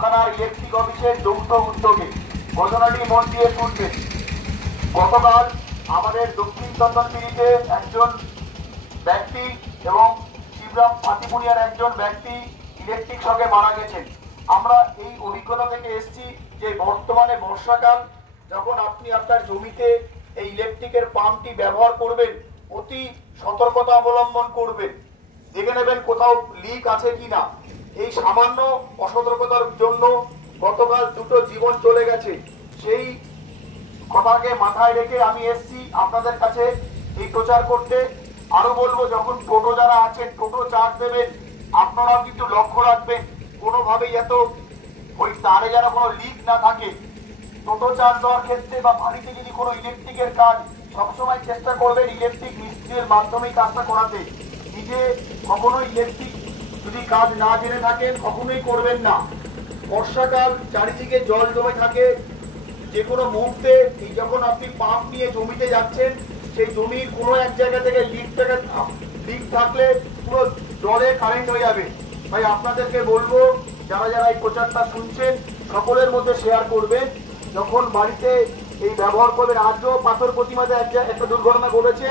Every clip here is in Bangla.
থানার ইলেকট্রিক অফিসের যৌথ উদ্যোগে ঘটনাটি মন দিয়ে শুনবেন। গতকাল আমাদের দক্ষিণ চন্দনপিড়িতে একজন ব্যক্তি এবং শিবরাম ফাতিপুনিয়ার একজন ব্যক্তি ইলেকট্রিক শকে মারা গেছেন। আমরা এই অভিজ্ঞতা থেকে এসেছি যে বর্তমানে বর্ষাকাল, যখন আপনি আপনার জমিতে এই ইলেকট্রিকের পাম্পটি ব্যবহার করবেন, অতি সতর্কতা অবলম্বন করবেন। দেখে নেবেন কোথাও লিক আছে কিনা। এই সামান্য অসতর্কতার জন্য গতকাল দুটো জীবন চলে গেছে। সেই কথাকে মাথায় রেখে আমি এসেছি আপনাদের কাছে এই প্রচার করতে। আরো বলবো, যখন টোটো যারা আছেন, টোটো চার্জ দেবেন, আপনারাও কিন্তু লক্ষ্য রাখবেন কোনোভাবেই এত ওই তারে যেন কোনো লিক না থাকে। টোটো চার্জ দেওয়ার ক্ষেত্রে বা বাড়িতে যদি কোনো ইলেকট্রিকের কাজ, সবসময় চেষ্টা করবেন ইলেকট্রিক মিস্ত্রির মাধ্যমেই কাজটা করাতে। নিজে কখনো ইলেকট্রিক যদি কাজ না জেনে থাকেন কখনোই করবেন না। বর্ষাকাল, চারিদিকে জল জমে থাকে। যে কোনো মুহূর্তে এই যখন আপনি পাম্প নিয়ে জমিতে যাচ্ছেন, সেই জমির কোনো এক জায়গা থেকে লিক থাকলে পুরো জলে কারেন্ট হয়ে যাবে। ভাই আপনাদেরকে বলবো, যারা যারা এই প্রচারটা শুনছেন সকলের মধ্যে শেয়ার করবেন। যখন বাড়িতে এই ব্যবহার করবেন, আজও পাথর প্রতিমাতে একটা দুর্ঘটনা ঘটেছে।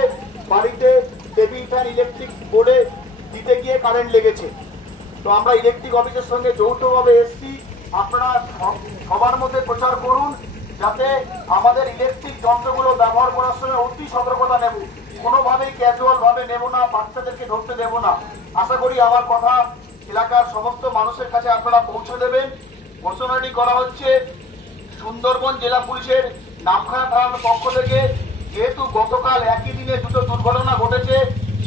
বাড়িতে টেবিল ফ্যান ইলেকট্রিক বোর্ডে দিতে গিয়ে কারেন্ট লেগেছে। তো আমরা ইলেকট্রিক অফিসের সঙ্গে যৌথভাবে এসছি। আপনারা সবার মধ্যে প্রচার করুন, যাতে আমাদের ইলেকট্রিক যন্ত্রগুলো ব্যবহার করার সময় অতি সতর্কতা নেব, কোনোভাবেই ক্যাজুয়াল ভাবে নেব না, বাচ্চাদেরকে ধরতে দেব না। আশা করি আমার কথা এলাকার সমস্ত মানুষের কাছে আপনারা পৌঁছে দেবেন। ঘোষণাটি করা হচ্ছে সুন্দরবন জেলা পুলিশের নামখানা থানার পক্ষ থেকে। যেহেতু গতকাল একই দিনে দুটো দুর্ঘটনা ঘটেছে,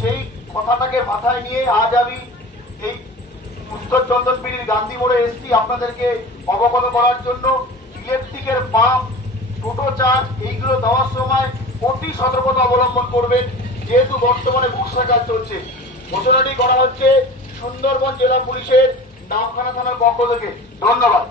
সেই কথাটাকে মাথায় নিয়ে আজ আমি এই উত্তর চন্দনপিড়ির গান্ধী মোড়ে এসেছি আপনাদেরকে অবগত করার জন্য। ইলেকট্রিকের পাম্প, টোটো চার্জ এইগুলো দেওয়ার সময় অতি সতর্কতা অবলম্বন করবেন, যেহেতু বর্তমানে বর্ষাকাল চলছে। ঘোষণাটি করা হচ্ছে সুন্দরবন জেলা পুলিশের নামখানা থানার পক্ষ থেকে। ধন্যবাদ।